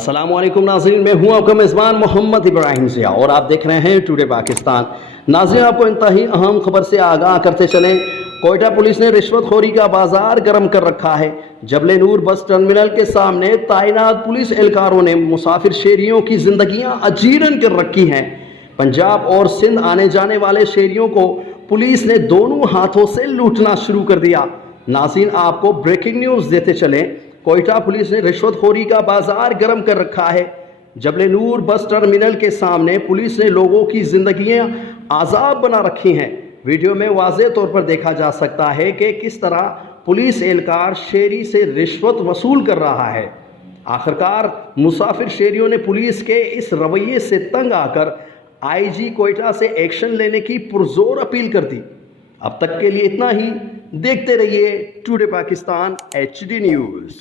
अस्सलाम वालेकुम नाज़रीन, मैं हूं आपका मेज़बान मोहम्मद इब्राहिम ज़िया और आप देख रहे हैं टुडे पाकिस्तान। नाज़रीन, आपको इंतहाई अहम खबर से आगाह करते चलें। कोयटा पुलिस ने रिश्वतखोरी का बाजार गर्म कर रखा है। जबले नूर बस टर्मिनल के सामने तैनात पुलिस एहलकारों ने मुसाफिर शहरियों की जिंदगियां अजीरन कर रखी हैं। पंजाब और सिंध आने जाने वाले शहरियों को पुलिस ने दोनों हाथों से लूटना शुरू कर दिया। नाज़रीन, आपको ब्रेकिंग न्यूज़ देते चलें। कोयटा पुलिस ने रिश्वतखोरी का बाजार गर्म कर रखा है। जबले नूर बस टर्मिनल के सामने पुलिस ने लोगों की जिंदगियां आजाब बना रखी हैं। वीडियो में वाज़ेह तौर पर देखा जा सकता है कि किस तरह पुलिस एहलकार शहरी से रिश्वत वसूल कर रहा है। आखिरकार मुसाफिर शहरियों ने पुलिस के इस रवैये से तंग आकर आईजी कोयटा से एक्शन लेने की पुरजोर अपील कर दी। अब तक के लिए इतना ही। देखते रहिए टुडे पाकिस्तान HD न्यूज़।